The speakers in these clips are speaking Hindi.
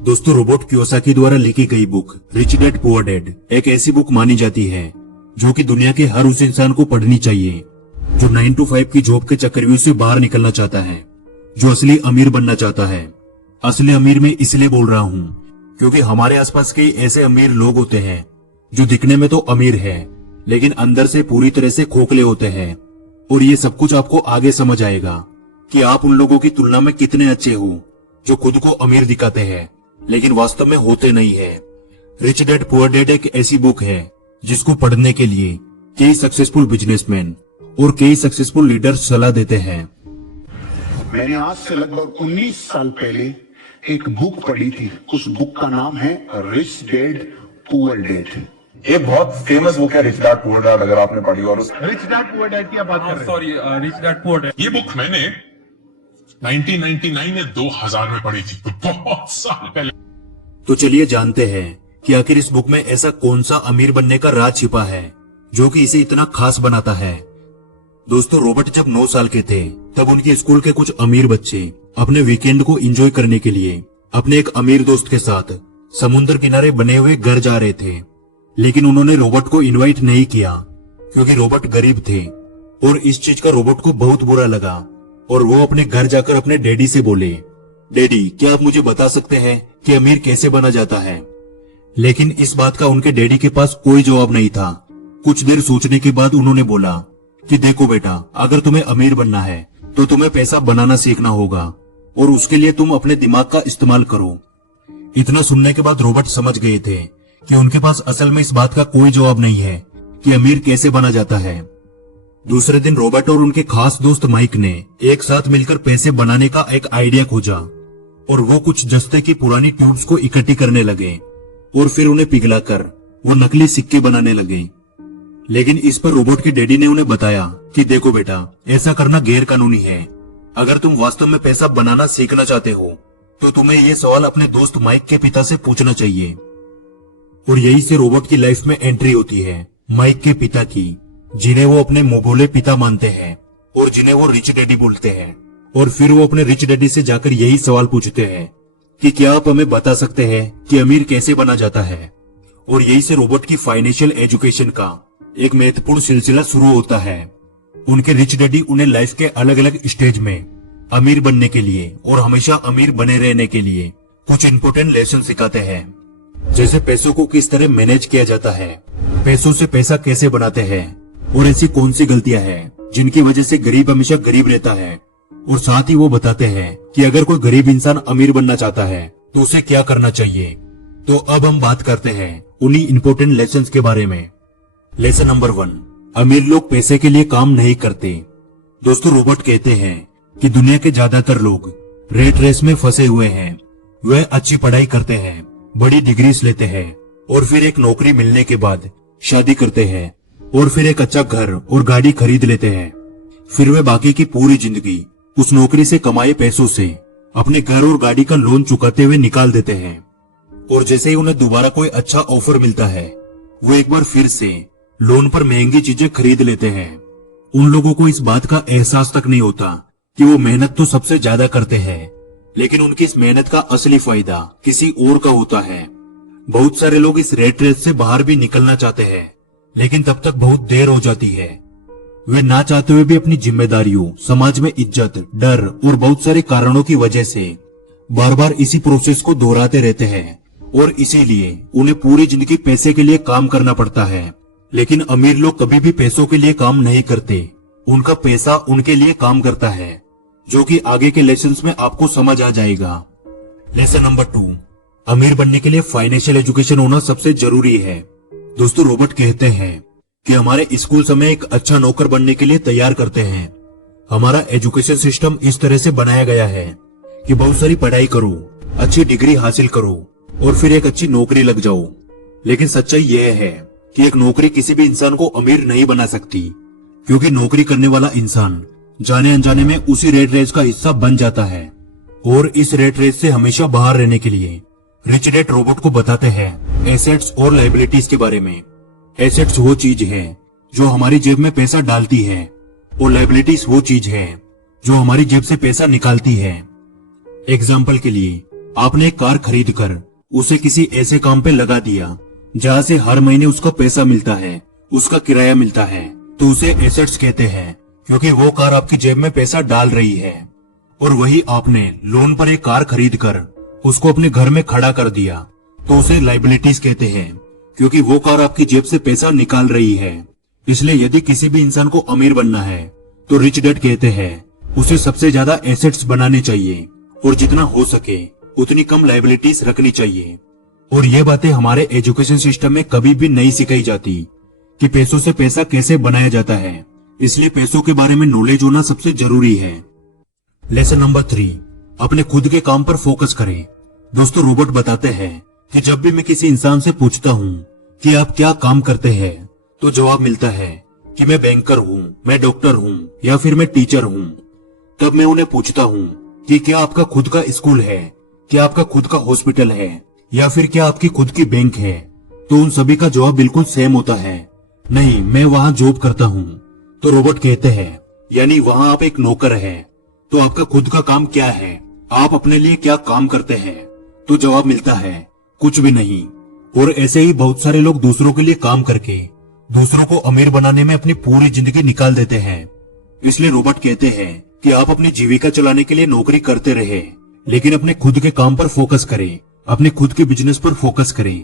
दोस्तों, रोबर्ट कियोसाकी द्वारा लिखी गई book rich dad poor dad एक ऐसी बुक मानी जाती है जो कि दुनिया के हर उस इंसान को पढ़नी चाहिए जो 9 to 5 की जॉब के चक्रव्यूह से बाहर निकलना चाहता है, जो असली अमीर बनना चाहता है। असली अमीर मैं इसलिए बोल रहा हूँ क्योंकि हमारे आसपास कई ऐसे अमीर लोग होते हैं जो दिखने में तो अमीर है लेकिन अंदर से पूरी तरह से खोखले होते हैं। और ये सब कुछ आपको आगे समझ आएगा कि आप उन लोगों की तुलना में कितने अच्छे हो जो खुद को अमीर दिखाते हैं लेकिन वास्तव में होते नहीं है। रिच डैड पुअर डैड एक ऐसी बुक है जिसको पढ़ने के लिए कई सक्सेसफुल बिजनेसमैन और कई सक्सेसफुल लीडर्स सलाह देते हैं। मैंने आज से लगभग 19 साल पहले एक बुक पढ़ी थी। उस बुक का नाम है रिच डैड पुअर डैड। ये बहुत फेमस बुक है रिच डैड पुअर डैड, अगर आपने पढ़ी। और उस रिच डैड पुअर डैड की आप बात कर रहे हैं? Sorry, rich dad poor dad. ये बुक मैंने 1999 या 2000 में पढ़ी थी, तो बहुत साल पहले। तो चलिए जानते हैं कि आखिर इस बुक में ऐसा कौन सा अमीर बनने का राज छिपा है जो कि इसे इतना खास बनाता है। दोस्तों, रॉबर्ट जब 9 साल के थे तब उनके स्कूल के कुछ अमीर बच्चे अपने वीकेंड को एंजॉय करने के लिए अपने एक अमीर दोस्त के साथ समुद्र किनारे बने हुए घर जा रहे थे। लेकिन उन्होंने रॉबर्ट को इनवाइट नहीं किया क्योंकि रॉबर्ट गरीब थे और इस चीज का रॉबर्ट को बहुत बुरा लगा और वो अपने घर जाकर अपने डैडी से बोले, डैडी, क्या आप मुझे बता सकते हैं कि अमीर कैसे बना जाता है? लेकिन इस बात का उनके डैडी के पास कोई जवाब नहीं था। कुछ देर सोचने के बाद उन्होंने बोला कि देखो बेटा, अगर तुम्हें अमीर बनना है तो तुम्हें पैसा बनाना सीखना होगा और उसके लिए तुम अपने दिमाग का इस्तेमाल करो। इतना सुनने के बाद रॉबर्ट समझ गए थे कि उनके पास असल में इस बात का कोई जवाब नहीं है कि अमीर कैसे बना जाता है। दूसरे दिन रॉबर्ट और उनके खास दोस्त माइक ने एक साथ मिलकर पैसे बनाने का एक आइडिया खोजा और वो कुछ जस्ते की पुरानी ट्यूब्स को इकट्ठी करने लगे और फिर उन्हें पिघलाकर वो नकली सिक्के बनाने लगे। लेकिन इस पर रॉबर्ट के डैडी ने उन्हें बताया कि देखो बेटा, ऐसा करना गैर कानूनी है। अगर तुम वास्तव में पैसा बनाना सीखना चाहते हो तो तुम्हें ये सवाल अपने दोस्त माइक के पिता से पूछना चाहिए। और यही से रॉबर्ट की लाइफ में एंट्री होती है माइक के पिता की, जिन्हें वो अपने मुंह बोले पिता मानते हैं और जिन्हें वो रिच डैडी बोलते हैं। और फिर वो अपने रिच डैडी से जाकर यही सवाल पूछते हैं कि क्या आप हमें बता सकते हैं कि अमीर कैसे बना जाता है। और यही से रॉबर्ट की फाइनेंशियल एजुकेशन का एक महत्वपूर्ण सिलसिला शुरू होता है। उनके रिच डैडी उन्हें लाइफ के अलग अलग स्टेज में अमीर बनने के लिए और हमेशा अमीर बने रहने के लिए कुछ इंपॉर्टेंट लेसन सिखाते हैं, जैसे पैसों को किस तरह मैनेज किया जाता है, पैसों से पैसा कैसे बनाते हैं और ऐसी कौन सी गलतियां हैं जिनकी वजह से गरीब हमेशा गरीब रहता है। और साथ ही वो बताते हैं कि अगर कोई गरीब इंसान अमीर बनना चाहता है तो उसे क्या करना चाहिए। तो अब हम बात करते हैं उन्हीं इंपॉर्टेंट लेसन्स के बारे में। लेसन नंबर 1, अमीर लोग पैसे के लिए काम नहीं करते। दोस्तों, रॉबर्ट कहते हैं कि दुनिया के ज्यादातर लोग रेट रेस में फंसे हुए हैं। वह अच्छी पढ़ाई करते हैं, बड़ी डिग्रीज लेते हैं और फिर एक नौकरी मिलने के बाद शादी करते हैं और फिर एक अच्छा घर और गाड़ी खरीद लेते हैं। फिर वे बाकी की पूरी जिंदगी उस नौकरी से कमाए पैसों से अपने घर और गाड़ी का लोन चुकाते हुए निकाल देते हैं। और जैसे ही उन्हें दोबारा कोई अच्छा ऑफर मिलता है वो एक बार फिर से लोन पर महंगी चीजें खरीद लेते हैं। उन लोगों को इस बात का एहसास तक नहीं होता कि वो मेहनत तो सबसे ज्यादा करते हैं, लेकिन उनकी इस मेहनत का असली फायदा किसी और का होता है। बहुत सारे लोग इस रेट रेस से बाहर भी निकलना चाहते हैं, लेकिन तब तक बहुत देर हो जाती है। वे ना चाहते हुए भी अपनी जिम्मेदारियों, समाज में इज्जत, डर और बहुत सारे कारणों की वजह से बार बार इसी प्रोसेस को दोहराते रहते हैं और इसीलिए उन्हें पूरी जिंदगी पैसे के लिए काम करना पड़ता है। लेकिन अमीर लोग कभी भी पैसों के लिए काम नहीं करते, उनका पैसा उनके लिए काम करता है, जो कि आगे के लेसन्स में आपको समझ आ जाएगा। लेसन नंबर 2, अमीर बनने के लिए फाइनेंशियल एजुकेशन होना सबसे जरूरी है। दोस्तों, रॉबर्ट कहते हैं कि हमारे स्कूल समय एक अच्छा नौकर बनने के लिए तैयार करते हैं। हमारा एजुकेशन सिस्टम इस तरह से बनाया गया है कि बहुत सारी पढ़ाई करो, अच्छी डिग्री हासिल करो और फिर एक अच्छी नौकरी लग जाओ। लेकिन सच्चाई यह है कि एक नौकरी किसी भी इंसान को अमीर नहीं बना सकती, क्योंकि नौकरी करने वाला इंसान जाने अनजाने में उसी रेट रेस का हिस्सा बन जाता है। और इस रेट रेस से हमेशा बाहर रहने के लिए रिच डैड रॉबर्ट को बताते हैं एसेट्स और लायबिलिटीज के बारे में। एसेट्स वो चीज है जो हमारी जेब में पैसा डालती है और लायबिलिटीज वो चीज है जो हमारी जेब से पैसा निकालती है। एग्जाम्पल के लिए आपने एक कार खरीद कर उसे किसी ऐसे काम पे लगा दिया जहाँ से हर महीने उसका पैसा मिलता है, उसका किराया मिलता है, तो उसे एसेट्स कहते हैं, क्योंकि वो कार आपकी जेब में पैसा डाल रही है। और वही आपने लोन पर एक कार खरीद कर उसको अपने घर में खड़ा कर दिया, तो उसे लाइबिलिटीज कहते हैं, क्योंकि वो कार आपकी जेब से पैसा निकाल रही है। इसलिए यदि किसी भी इंसान को अमीर बनना है तो रिच डैड कहते हैं उसे सबसे ज्यादा एसेट्स बनाने चाहिए और जितना हो सके उतनी कम लाइबिलिटीज रखनी चाहिए। और ये बातें हमारे एजुकेशन सिस्टम में कभी भी नहीं सिखाई जाती कि पैसों से पैसा कैसे बनाया जाता है। इसलिए पैसों के बारे में नॉलेज होना सबसे जरूरी है। लेसन नंबर 3, अपने खुद के काम पर फोकस करें। दोस्तों, रॉबर्ट बताते हैं कि जब भी मैं किसी इंसान से पूछता हूँ कि आप क्या काम करते हैं, तो जवाब मिलता है कि मैं बैंकर हूँ, मैं डॉक्टर हूँ या फिर मैं टीचर हूँ। तब मैं उन्हें पूछता हूँ कि क्या आपका खुद का स्कूल है, क्या आपका खुद का हॉस्पिटल है या फिर क्या आपकी खुद की बैंक है, तो उन सभी का जवाब बिल्कुल सेम होता है, नहीं, मैं वहाँ जॉब करता हूँ। तो रॉबर्ट कहते हैं यानी वहाँ आप एक नौकर हैं, तो आपका खुद का काम क्या है, आप अपने लिए क्या काम करते हैं? तो जवाब मिलता है कुछ भी नहीं। और ऐसे ही बहुत सारे लोग दूसरों के लिए काम करके दूसरों को अमीर बनाने में अपनी पूरी जिंदगी निकाल देते हैं। इसलिए रॉबर्ट कहते हैं कि आप अपनी जीविका चलाने के लिए नौकरी करते रहे, लेकिन अपने खुद के काम पर फोकस करें, अपने खुद के बिजनेस पर फोकस करें।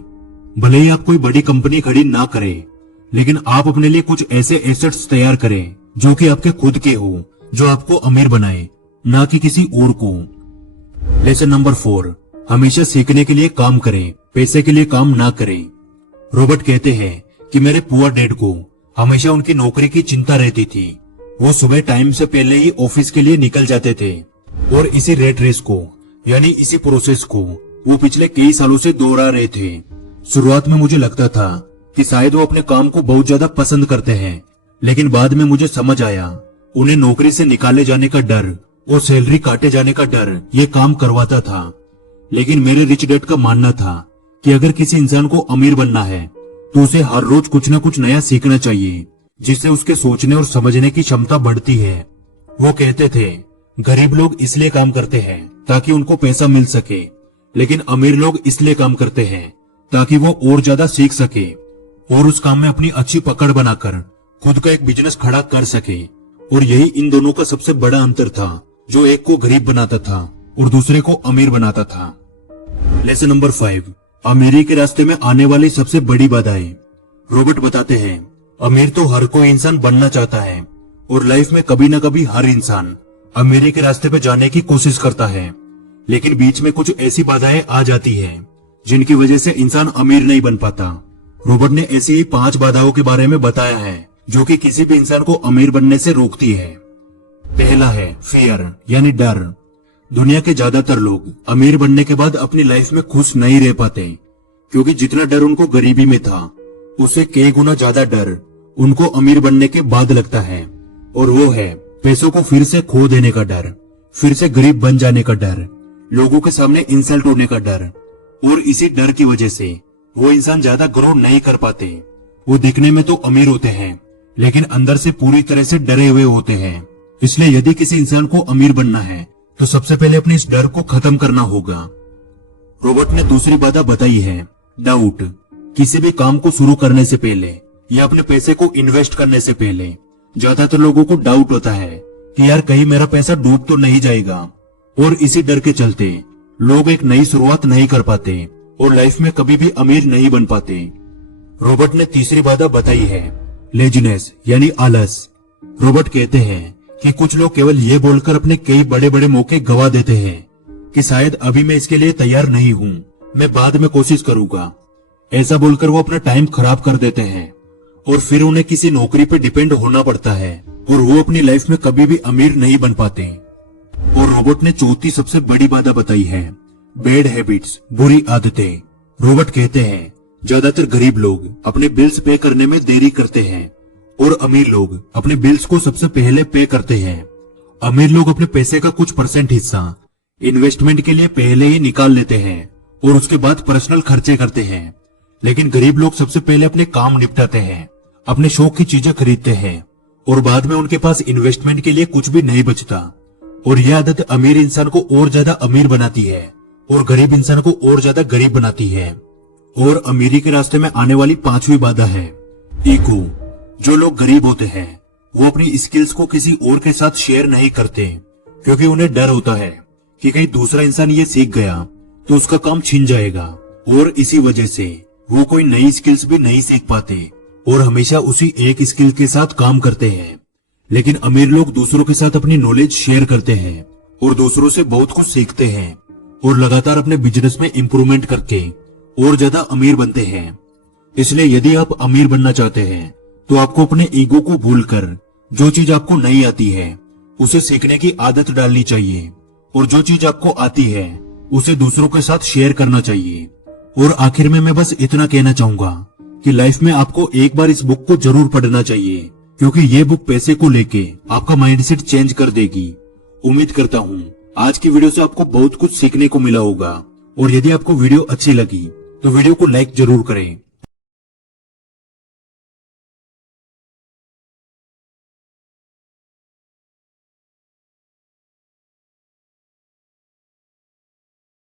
भले ही आप कोई बड़ी कंपनी खड़ी ना करें, लेकिन आप अपने लिए कुछ ऐसे एसेट्स तैयार करें जो कि आपके खुद के हो, जो आपको अमीर बनाए, ना कि किसी और को। लेसन नंबर 4, हमेशा सीखने के लिए काम करें, पैसे के लिए काम ना करें। रॉबर्ट कहते हैं कि मेरे पुअर डैड को हमेशा उनकी नौकरी की चिंता रहती थी। वो सुबह टाइम से पहले ही ऑफिस के लिए निकल जाते थे और इसी रेट रेस को यानी इसी प्रोसेस को वो पिछले कई सालों से दोहरा रहे थे। शुरुआत में मुझे लगता था कि शायद वो अपने काम को बहुत ज्यादा पसंद करते हैं, लेकिन बाद में मुझे समझ आया उन्हें नौकरी से निकाले जाने का डर और सैलरी काटे जाने का डर ये काम करवाता था। लेकिन मेरे रिच डैड का मानना था कि अगर किसी इंसान को अमीर बनना है तो उसे हर रोज कुछ न कुछ नया सीखना चाहिए, जिससे उसके सोचने और समझने की क्षमता बढ़ती है। वो कहते थे गरीब लोग इसलिए काम करते हैं ताकि उनको पैसा मिल सके, लेकिन अमीर लोग इसलिए काम करते हैं ताकि वो और ज्यादा सीख सके और उस काम में अपनी अच्छी पकड़ बनाकर खुद का एक बिजनेस खड़ा कर सके। और यही इन दोनों का सबसे बड़ा अंतर था, जो एक को गरीब बनाता था और दूसरे को अमीर बनाता था। लेसन नंबर 5, अमीरी के रास्ते में आने वाली सबसे बड़ी बाधाएं। रॉबर्ट बताते हैं अमीर तो हर कोई इंसान बनना चाहता है और लाइफ में कभी न कभी हर इंसान अमीरी के रास्ते पे जाने की कोशिश करता है, लेकिन बीच में कुछ ऐसी बाधाएं आ जाती हैं जिनकी वजह से इंसान अमीर नहीं बन पाता। रॉबर्ट ने ऐसी ही 5 बाधाओं के बारे में बताया है जो कि किसी भी इंसान को अमीर बनने से रोकती है। पहला है फियर यानी डर। दुनिया के ज्यादातर लोग अमीर बनने के बाद अपनी लाइफ में खुश नहीं रह पाते, क्योंकि जितना डर उनको गरीबी में था उससे कई गुना ज्यादा डर उनको अमीर बनने के बाद लगता है, और वो है पैसों को फिर से खो देने का डर, फिर से गरीब बन जाने का डर, लोगों के सामने इंसल्ट होने का डर। और इसी डर की वजह से वो इंसान ज्यादा ग्रो नहीं कर पाते। वो दिखने में तो अमीर होते हैं, लेकिन अंदर से पूरी तरह से डरे हुए होते हैं। इसलिए यदि किसी इंसान को अमीर बनना है तो सबसे पहले अपने इस डर को खत्म करना होगा। रॉबर्ट ने दूसरी बाधा बताई है डाउट। किसी भी काम को शुरू करने से पहले या अपने पैसे को इन्वेस्ट करने से पहले ज्यादातर लोगों को डाउट होता है कि यार कहीं मेरा पैसा डूब तो नहीं जाएगा, और इसी डर के चलते लोग एक नई शुरुआत नहीं कर पाते और लाइफ में कभी भी अमीर नहीं बन पाते। रॉबर्ट ने तीसरी बाधा बताई है लेजीनेस यानी आलस। रॉबर्ट कहते हैं कि कुछ लोग केवल ये बोलकर अपने कई बड़े बड़े मौके गवा देते हैं कि शायद अभी मैं इसके लिए तैयार नहीं हूँ, मैं बाद में कोशिश करूंगा। ऐसा बोलकर वो अपना टाइम खराब कर देते हैं और फिर उन्हें किसी नौकरी पर डिपेंड होना पड़ता है और वो अपनी लाइफ में कभी भी अमीर नहीं बन पाते। और रॉबर्ट ने चौथी सबसे बड़ी बाधा बताई है बैड हैबिट्स, बुरी आदतें। रॉबर्ट कहते हैं ज्यादातर गरीब लोग अपने बिल्स पे करने में देरी करते हैं और अमीर लोग अपने बिल्स को सबसे पहले पे करते हैं। अमीर लोग अपने पैसे का कुछ % हिस्सा इन्वेस्टमेंट के लिए पहले ही निकाल लेते हैं और उसके बाद पर्सनल खर्चे करते हैं, लेकिन गरीब लोग सबसे पहले अपने काम निपटाते हैं, अपने शौक की चीजें खरीदते हैं और बाद में उनके पास इन्वेस्टमेंट के लिए कुछ भी नहीं बचता। और यह आदत अमीर इंसान को और ज्यादा अमीर बनाती है और गरीब इंसान को और ज्यादा गरीब बनाती है। और अमीरी के रास्ते में आने वाली 5वीं बाधा है ईगो। जो लोग गरीब होते हैं वो अपनी स्किल्स को किसी और के साथ शेयर नहीं करते, क्योंकि उन्हें डर होता है कि कहीं दूसरा इंसान ये सीख गया तो उसका काम छिन जाएगा, और इसी वजह से वो कोई नई स्किल्स भी नहीं सीख पाते और हमेशा उसी एक स्किल के साथ काम करते हैं। लेकिन अमीर लोग दूसरों के साथ अपनी नॉलेज शेयर करते हैं और दूसरों से बहुत कुछ सीखते हैं और लगातार अपने बिजनेस में इंप्रूवमेंट करके और ज्यादा अमीर बनते हैं। इसलिए यदि आप अमीर बनना चाहते हैं तो आपको अपने ईगो को भूलकर जो चीज आपको नहीं आती है उसे सीखने की आदत डालनी चाहिए, और जो चीज आपको आती है उसे दूसरों के साथ शेयर करना चाहिए। और आखिर में मैं बस इतना कहना चाहूंगा कि लाइफ में आपको एक बार इस बुक को जरूर पढ़ना चाहिए, क्योंकि ये बुक पैसे को लेके आपका माइंडसेट चेंज कर देगी। उम्मीद करता हूँ आज की वीडियो से आपको बहुत कुछ सीखने को मिला होगा, और यदि आपको वीडियो अच्छी लगी तो वीडियो को लाइक जरूर करें